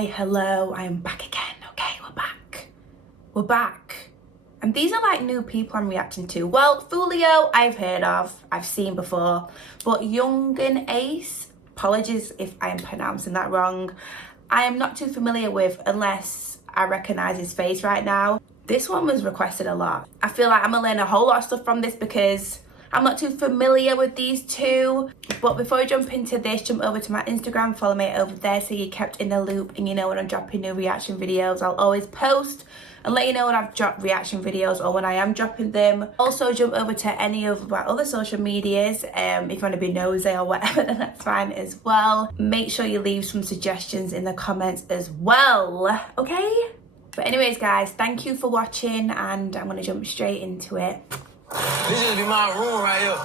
Hi, hello, I am back again. Okay, we're back. And these are like new people I'm reacting to. Well, Foolio I've heard of, I've seen before, but Yungeen Ace, apologies if I am pronouncing that wrong, I am not too familiar with unless I recognise his face right now. This one was requested a lot. I feel like I'm gonna learn a whole lot of stuff from this because I'm not too familiar with these two. But before we jump into this, jump over to my Instagram, follow me over there so you're kept in the loop and you know when I'm dropping new reaction videos. I'll always post and let you know when I've dropped reaction videos or when I am dropping them. Also jump over to any of my other social medias. If you want to be nosy or whatever, then that's fine as well. Make sure you leave some suggestions in the comments as well, okay? But anyways guys, thank you for watching and I'm gonna jump straight into it. This just be my room right here.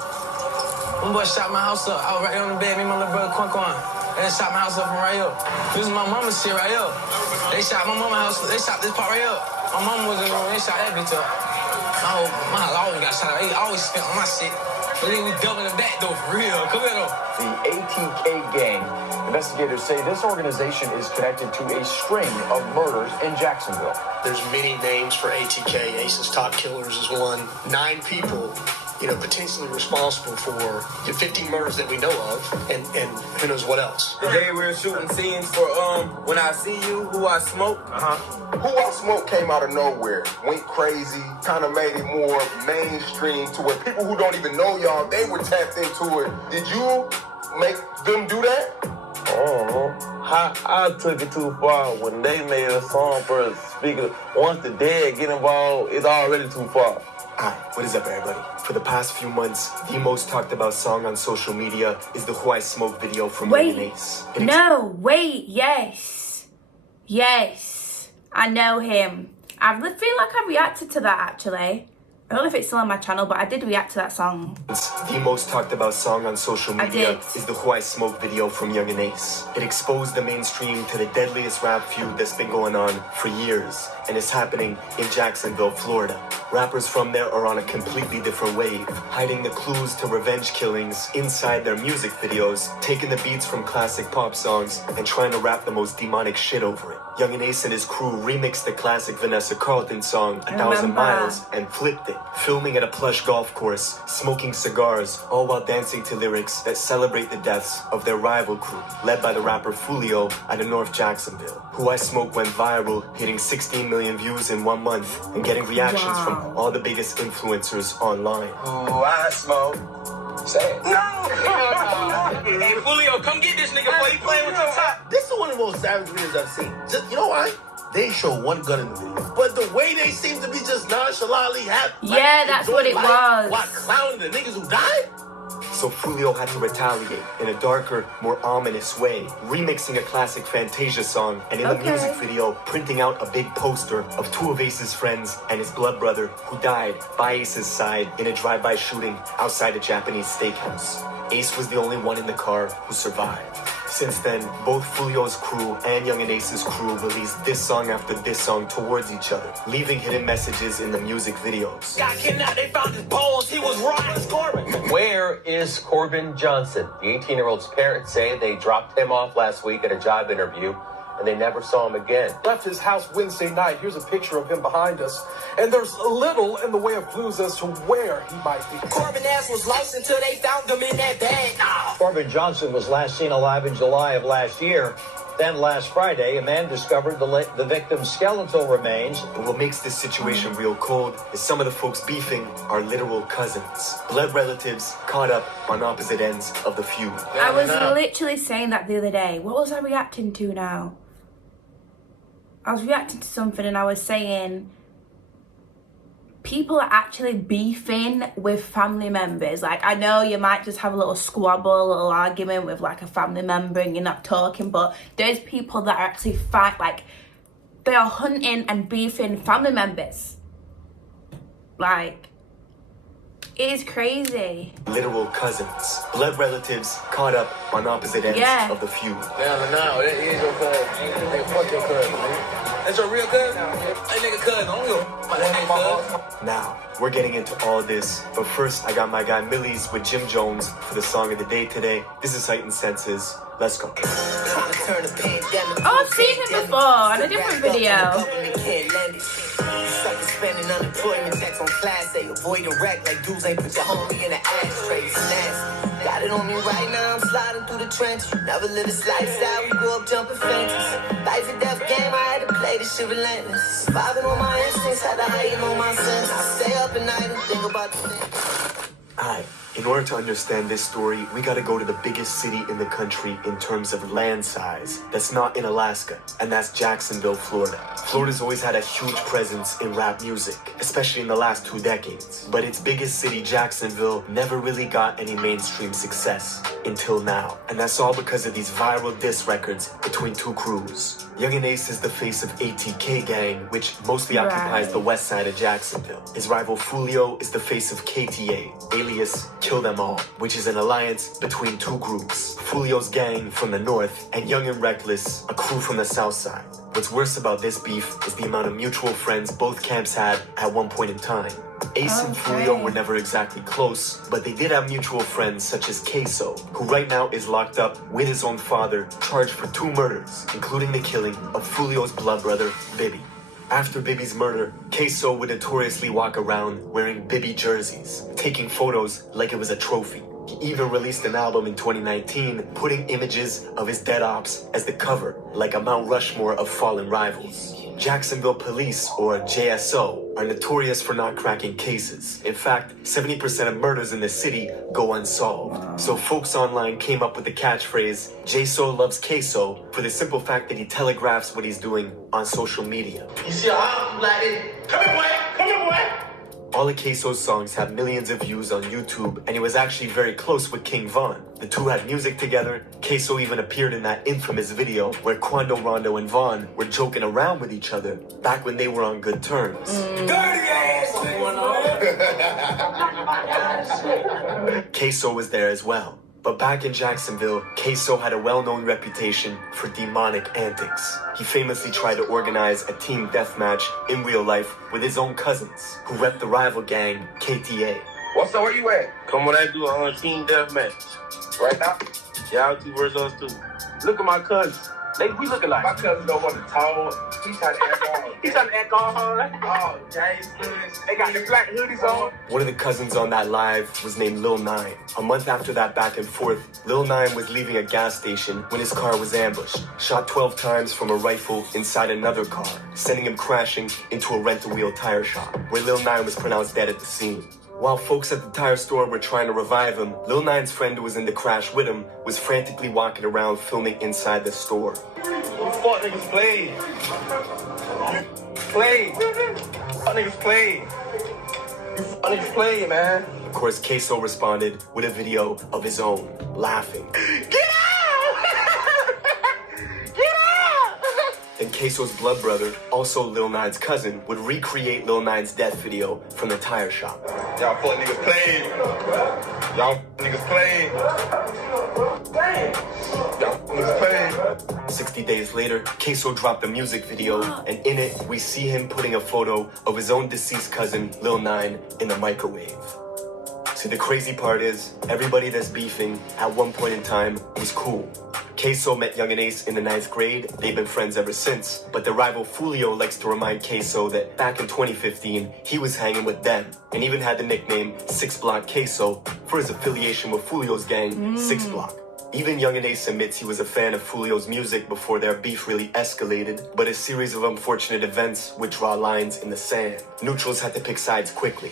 One boy shot my house up. I was right here on the bed, me and my little brother Quan. They shot my house up from right here. This is my mama's shit right here. They shot my mama's house. They shot this part right here. My mama was in the room. They shot that bitch up. My house always got shot up. They always spent on my shit. But then we doubling the back though, for real. Come here though. The ATK gang. Investigators say this organization is connected to a string of murders in Jacksonville. There's many names for ATK. Ace's Top Killers is one. 9 people, potentially responsible for the 50 murders that we know of, and who knows what else. Today we're shooting scenes for When I See You, Who I Smoke. Who I Smoke came out of nowhere, went crazy, kind of made it more mainstream to where people who don't even know y'all, they were tapped into it. Did you make them do that? I took it too far when they made a song for a speaker. Once the dead get involved, it's already too far. Hi, what is up everybody? For the past few months, the most talked about song on social media is the Who I Smoke video from Yungeen Ace. Yes, I know him. I feel like I reacted to that actually. I don't know if it's still on my channel, but I did react to that song. The most talked about song on social media is the Who I Smoke video from Yungeen Ace. It exposed the mainstream to the deadliest rap feud that's been going on for years, and it's happening in Jacksonville, Florida. Rappers from there are on a completely different wave, hiding the clues to revenge killings inside their music videos, taking the beats from classic pop songs, and trying to rap the most demonic shit over it. Yungeen Ace and his crew remixed the classic Vanessa Carlton song, 1,000 Miles, and flipped it, filming at a plush golf course, smoking cigars, all while dancing to lyrics that celebrate the deaths of their rival crew, led by the rapper Foolio out of North Jacksonville. Who I Smoke went viral, hitting 16 million views in 1 month, and getting reactions from all the biggest influencers online. Who I Smoke. Say it. No! Hey, Foolio, come get this nigga before he playing with your top. This is one of the most savage videos I've seen. Just, you know why? They ain't show one gun in the video. But the way they seem to be just nonchalantly happy. Yeah, that's what it was. While clowning the niggas who died? So Foolio had to retaliate in a darker, more ominous way, remixing a classic Fantasia song, and in the music video, printing out a big poster of 2 of Ace's friends and his blood brother who died by Ace's side in a drive-by shooting outside a Japanese steakhouse. Ace was the only one in the car who survived. Since then, both Foolio's crew and Yungeen Ace's crew released this song after this song towards each other, leaving hidden messages in the music videos. Got kidnapped, they found his bones, he was rotten. Corbin. Where is Corbin Johnson? The 18-year-old's parents say they dropped him off last week at a job interview, and they never saw him again. Left his house Wednesday night. Here's a picture of him behind us. And there's little in the way of clues as to where he might be. Corbin ass was lost until they found him in that bag. Corbin Johnson was last seen alive in July of last year. Then last Friday, a man discovered the victim's skeletal remains. And what makes this situation real cold is some of the folks beefing are literal cousins, blood relatives caught up on opposite ends of the feud. I was literally saying that the other day. What was I reacting to now? I was reacting to something and I was saying people are actually beefing with family members. Like, I know you might just have a little squabble, a little argument with like a family member and you're not talking, but there's people that are actually they are hunting and beefing family members. Like, it is crazy. Literal cousins, blood relatives caught up on opposite ends of the feud. No, that is your cousin. Nigga, fuck your cousin, man. That's your real cousin? That nigga cousin, don't go. That nigga cousin. Now, we're getting into all this, but first I got my guy Millies with Jim Jones for the song of the day today. This is Heightened Senses. Let's go. Trying to turn a pandemic. Oh, I've seen him before on a different video. Suckers spending unemployment checks on class A. Avoiding wreck like dudes ain't put your homie in the ashtray. Nasty. Got it on me right now, I'm sliding through the trenches. Never live this lifestyle, we grew up jumping fences. Life and death game, I had to play this shit relentless. Surviving on my instincts, had to heighten on my sense. I stay up at night and think about the things. Alright, in order to understand this story, we gotta go to the biggest city in the country in terms of land size. That's not in Alaska, and that's Jacksonville, Florida. Florida's always had a huge presence in rap music, especially in the last 2 decades. But its biggest city, Jacksonville, never really got any mainstream success until now. And that's all because of these viral diss records between 2 crews. Yungeen Ace is the face of ATK Gang, which mostly occupies the west side of Jacksonville. His rival Foolio is the face of KTA, alias Kill Them All, which is an alliance between 2 groups. Foolio's gang from the north and Young and Reckless, a crew from the south side. What's worse about this beef is the amount of mutual friends both camps had at one point in time. Ace and Foolio were never exactly close, but they did have mutual friends such as Queso, who right now is locked up with his own father, charged for 2 murders, including the killing of Foolio's blood brother, Bibby. After Bibby's murder, Queso would notoriously walk around wearing Bibby jerseys, taking photos like it was a trophy. He even released an album in 2019, putting images of his dead ops as the cover, like a Mount Rushmore of fallen rivals. Jacksonville police, or JSO, are notorious for not cracking cases. In fact, 70% of murders in the city go unsolved. So folks online came up with the catchphrase, JSO loves Queso, for the simple fact that he telegraphs what he's doing on social media. You see how I'm like, come here, boy, come here, boy. All of Queso's songs have millions of views on YouTube, and he was actually very close with King Von. The two had music together. Queso even appeared in that infamous video where Quando Rondo and Von were joking around with each other back when they were on good terms. Dirty ass going on. Queso was there as well. But back in Jacksonville, Queso had a well-known reputation for demonic antics. He famously tried to organize a team deathmatch in real life with his own cousins, who repped the rival gang, KTA. What's up? Where you at? Come when I do a team deathmatch. Right now? Y'all 2 versus us 2. Look at my cousins. We look alike. My cousin don't want to talk. He's trying to act all. He's trying to act all hard. Oh, James. They got the black hoodies on. One of the cousins on that live was named Lil 9. A month after that back and forth, Lil 9 was leaving a gas station when his car was ambushed, shot 12 times from a rifle inside another car, sending him crashing into a rent-a-wheel tire shop, where Lil 9 was pronounced dead at the scene. While folks at the tire store were trying to revive him, Lil 9's friend who was in the crash with him was frantically walking around filming inside the store. Fuck niggas playing. Fuck niggas playing. Fuck niggas playing, man. Of course, Queso responded with a video of his own, laughing. Get out! Get out! Then Queso's blood brother, also Lil 9's cousin, would recreate Lil 9's death video from the tire shop. Y'all fuck niggas playing. Y'all niggas playing. Y'all niggas playing. 60 days later, Queso dropped a music video, and in it, we see him putting a photo of his own deceased cousin, Lil 9, in the microwave. See, the crazy part is, everybody that's beefing, at one point in time, was cool. Queso met Yungeen Ace in the 9th grade. They've been friends ever since. But the rival Foolio likes to remind Queso that back in 2015, he was hanging with them, and even had the nickname 6 Block Queso for his affiliation with Foolio's gang, 6 Block. Even Yungeen Ace admits he was a fan of Foolio's music before their beef really escalated, but a series of unfortunate events would draw lines in the sand. Neutrals had to pick sides quickly.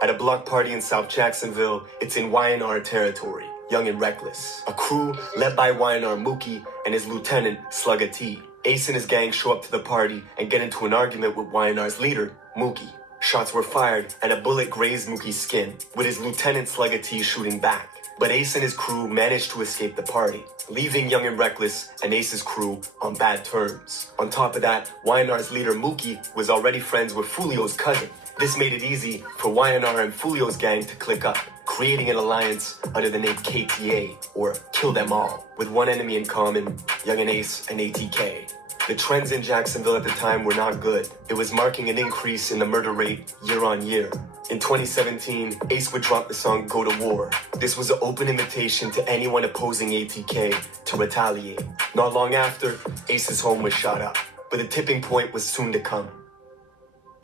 At a block party in South Jacksonville, it's in YNR territory, Young and Reckless. A crew led by YNR Mookie and his lieutenant, Slugga T. Ace and his gang show up to the party and get into an argument with YNR's leader, Mookie. Shots were fired and a bullet grazed Mookie's skin, with his lieutenant Slugga T shooting back. But Ace and his crew managed to escape the party, leaving Young and Reckless and Ace's crew on bad terms. On top of that, YNR's leader Mookie was already friends with Foolio's cousin. This made it easy for YNR and Foolio's gang to click up, creating an alliance under the name KTA, or Kill Them All, with one enemy in common, Yungeen Ace and ATK. The trends in Jacksonville at the time were not good. It was marking an increase in the murder rate year on year. In 2017, Ace would drop the song Go to War. This was an open invitation to anyone opposing ATK to retaliate. Not long after, Ace's home was shot up, but the tipping point was soon to come.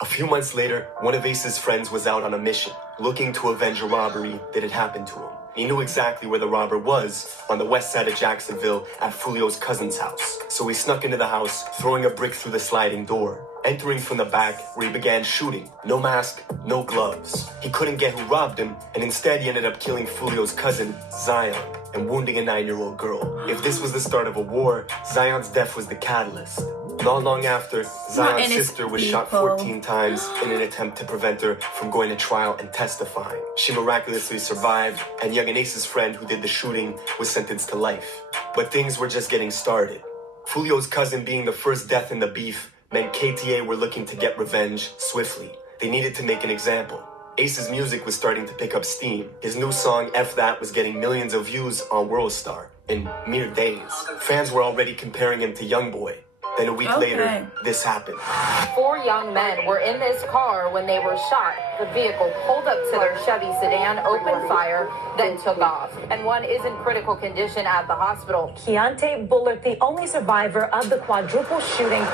A few months later, one of Ace's friends was out on a mission, looking to avenge a robbery that had happened to him. He knew exactly where the robber was, on the west side of Jacksonville at Foolio's cousin's house. So he snuck into the house, throwing a brick through the sliding door, entering from the back where he began shooting. No mask, no gloves. He couldn't get who robbed him, and instead he ended up killing Foolio's cousin, Zion, and wounding a 9-year-old girl. If this was the start of a war, Zion's death was the catalyst. Not long after, Zion's sister was shot 14 times in an attempt to prevent her from going to trial and testifying. She miraculously survived, and Yungeen Ace's friend who did the shooting was sentenced to life. But things were just getting started. Foolio's cousin being the first death in the beef meant KTA were looking to get revenge swiftly. They needed to make an example. Ace's music was starting to pick up steam. His new song, F That, was getting millions of views on WorldStar in mere days. Fans were already comparing him to Youngboy. Then a week later, this happened. 4 young men were in this car when they were shot. The vehicle pulled up to their Chevy sedan, opened fire, then took off. And one is in critical condition at the hospital. Keontae Bullard, the only survivor of the quadruple shooting.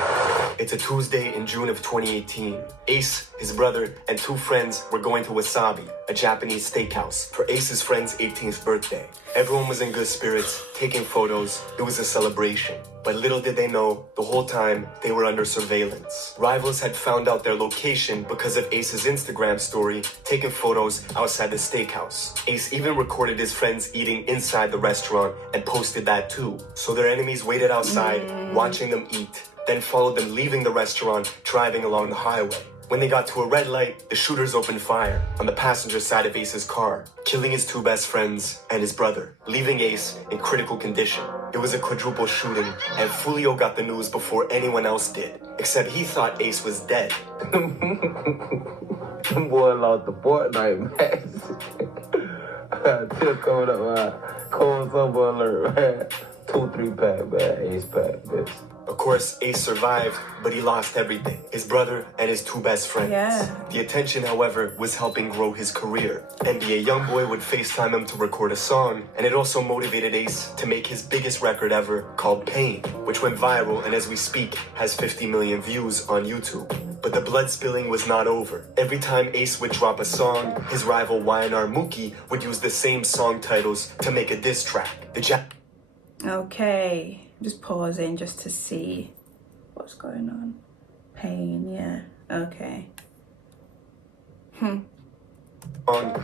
It's a Tuesday in June of 2018. Ace, his brother, and 2 friends were going to Wasabi, a Japanese steakhouse, for Ace's friend's 18th birthday. Everyone was in good spirits, taking photos. It was a celebration. But little did they know, the whole time, they were under surveillance. Rivals had found out their location because of Ace's Instagram story, taking photos outside the steakhouse. Ace even recorded his friends eating inside the restaurant and posted that too. So their enemies waited outside, watching them eat, then followed them leaving the restaurant, driving along the highway. When they got to a red light, the shooters opened fire on the passenger side of Ace's car, killing his 2 best friends and his brother, leaving Ace in critical condition. It was a quadruple shooting, and Foolio got the news before anyone else did, except he thought Ace was dead. Them boy lost the Fortnite match. Still coming up, man. Cold summer alert, man. 2-3 pack, man. Ace pack, bitch. Of course, Ace survived, but he lost everything. His brother and his 2 best friends. The attention, however, was helping grow his career. NBA Youngboy would FaceTime him to record a song, and it also motivated Ace to make his biggest record ever, called Pain, which went viral and as we speak, has 50 million views on YouTube. But the blood spilling was not over. Every time Ace would drop a song, his rival YNR Mookie would use the same song titles to make a diss track. Okay, just pausing just to see what's going on. Pain, yeah, okay.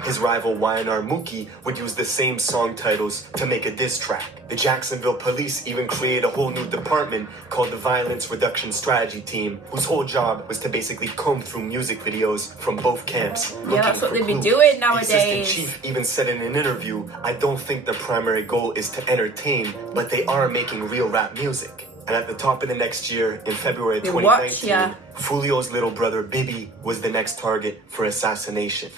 His rival YNR Mookie would use the same song titles to make a diss track. The Jacksonville police even created a whole new department called the Violence Reduction Strategy Team, whose whole job was to basically comb through music videos from both camps. Yeah, that's what they've been doing nowadays. The assistant chief even said in an interview, "I don't think their primary goal is to entertain, but they are making real rap music." And at the top of the next year, in February 2019, Foolio's little brother Bibby was the next target for assassination.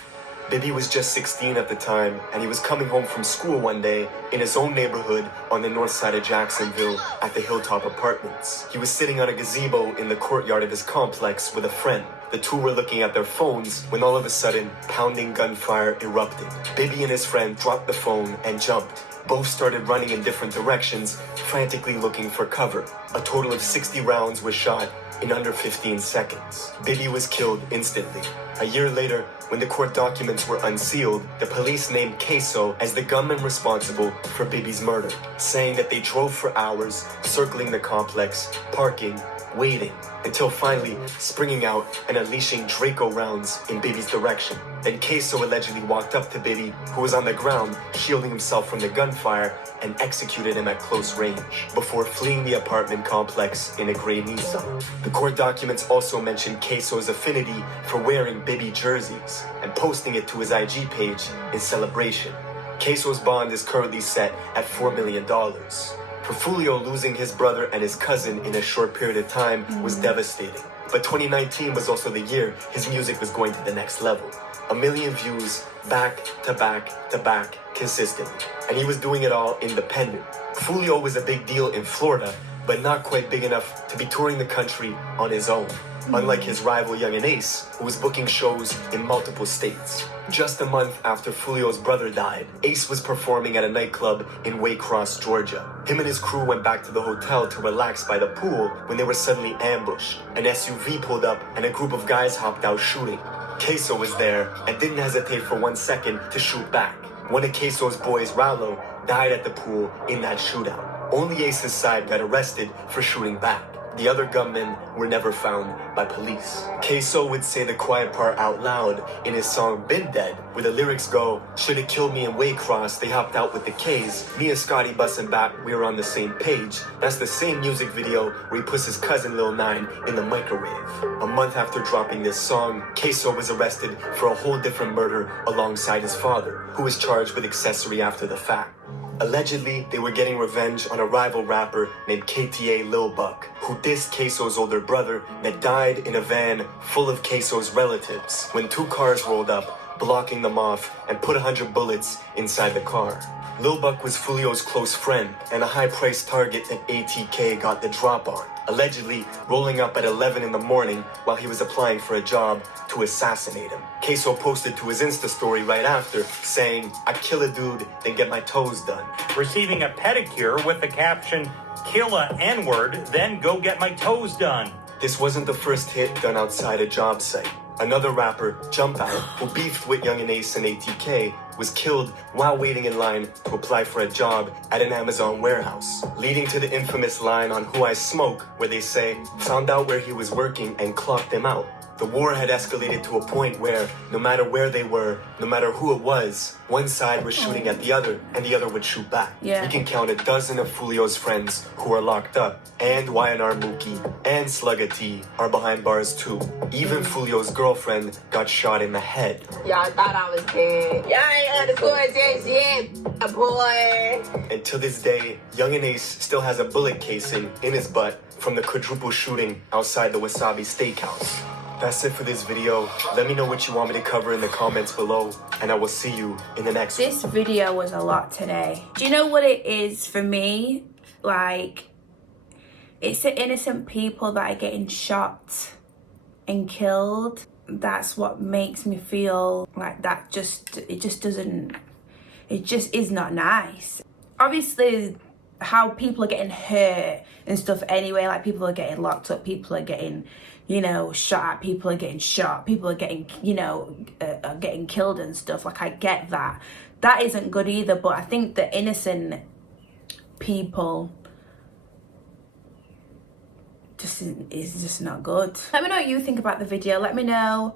Bibby was just 16 at the time, and he was coming home from school one day in his own neighborhood on the north side of Jacksonville at the Hilltop Apartments. He was sitting on a gazebo in the courtyard of his complex with a friend. The 2 were looking at their phones when all of a sudden, pounding gunfire erupted. Bibby and his friend dropped the phone and jumped. Both started running in different directions, frantically looking for cover. A total of 60 rounds was shot in under 15 seconds. Bibby was killed instantly. A year later, when the court documents were unsealed, the police named Queso as the gunman responsible for Bibby's murder, saying that they drove for hours, circling the complex, parking, waiting, until finally springing out and unleashing Draco rounds in Bibby's direction. Then Queso allegedly walked up to Bibby, who was on the ground, shielding himself from the gunfire, and executed him at close range, before fleeing the apartment complex in a gray Nissan. The court documents also mentioned Queso's affinity for wearing Bibby jerseys, and posting it to his IG page in celebration. Queso's bond is currently set at $4 million. For Foolio, losing his brother and his cousin in a short period of time was devastating. But 2019 was also the year his music was going to the next level. 1 million views, back to back to back, consistently. And he was doing it all independent. Foolio was a big deal in Florida, but not quite big enough to be touring the country on his own. Unlike his rival Yungeen Ace, who was booking shows in multiple states. Just a month after Foolio's brother died, Ace was performing at a nightclub in Waycross, Georgia. Him and his crew went back to the hotel to relax by the pool when they were suddenly ambushed. An SUV pulled up and a group of guys hopped out shooting. Queso was there and didn't hesitate for 1 second to shoot back. One of Queso's boys, Rallo, died at the pool in that shootout. Only Ace's side got arrested for shooting back. The other gunmen were never found by police. Queso would say the quiet part out loud in his song Been Dead, where the lyrics go, "Shoulda killed me in Waycross, they hopped out with the K's. Me and Scotty bustin' back, we were on the same page." That's the same music video where he puts his cousin Lil 9 in the microwave. A month after dropping this song, Queso was arrested for a whole different murder alongside his father, who was charged with accessory after the fact. Allegedly, they were getting revenge on a rival rapper named KTA Lil Buck, who dissed Queso's older brother that died in a van full of Queso's relatives when 2 cars rolled up, blocking them off and put 100 bullets inside the car. Lil Buck was Foolio's close friend and a high-priced target that ATK got the drop on, allegedly rolling up at 11 in the morning while he was applying for a job to assassinate him. Queso posted to his Insta story right after, saying, "I kill a dude, then get my toes done." Receiving a pedicure with the caption, "Kill a N-word, then go get my toes done." This wasn't the first hit done outside a job site. Another rapper, Jump Out, who beefed with Yungeen Ace and ATK, was killed while waiting in line to apply for a job at an Amazon warehouse, leading to the infamous line on Who I Smoke, where they say, "Found out where he was working and clocked him out." The war had escalated to a point where, no matter where they were, no matter who it was, one side was shooting at the other, and the other would shoot back. Yeah. We can count a dozen of Foolio's friends who are locked up, and YNR Mookie and Slugga T are behind bars too. Even Foolio's girlfriend got shot in the head. Y'all thought I was dead. Y'all ain't understood this yet, boy. And to this day, Yungeen Ace still has a bullet casing in his butt from the quadruple shooting outside the Wasabi Steakhouse. That's it for this video. Let me know what you want me to cover in the comments below, and I will see you in the next one. This video was a lot today. Do you know what it is for me? Like, it's the innocent people that are getting shot and killed. That's what makes me feel like that it just is not nice. Obviously, how people are getting hurt and stuff anyway, like people are getting locked up, people are getting, you know, shot, people are getting shot, people are getting, you know, are getting killed and stuff. Like, I get that. That isn't good either, but I think the innocent people is just not good. Let me know what you think about the video. Let me know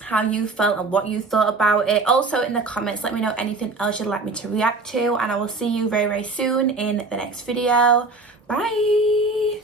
how you felt and what you thought about it. Also in the comments, let me know anything else you'd like me to react to, and I will see you very, very soon in the next video. Bye.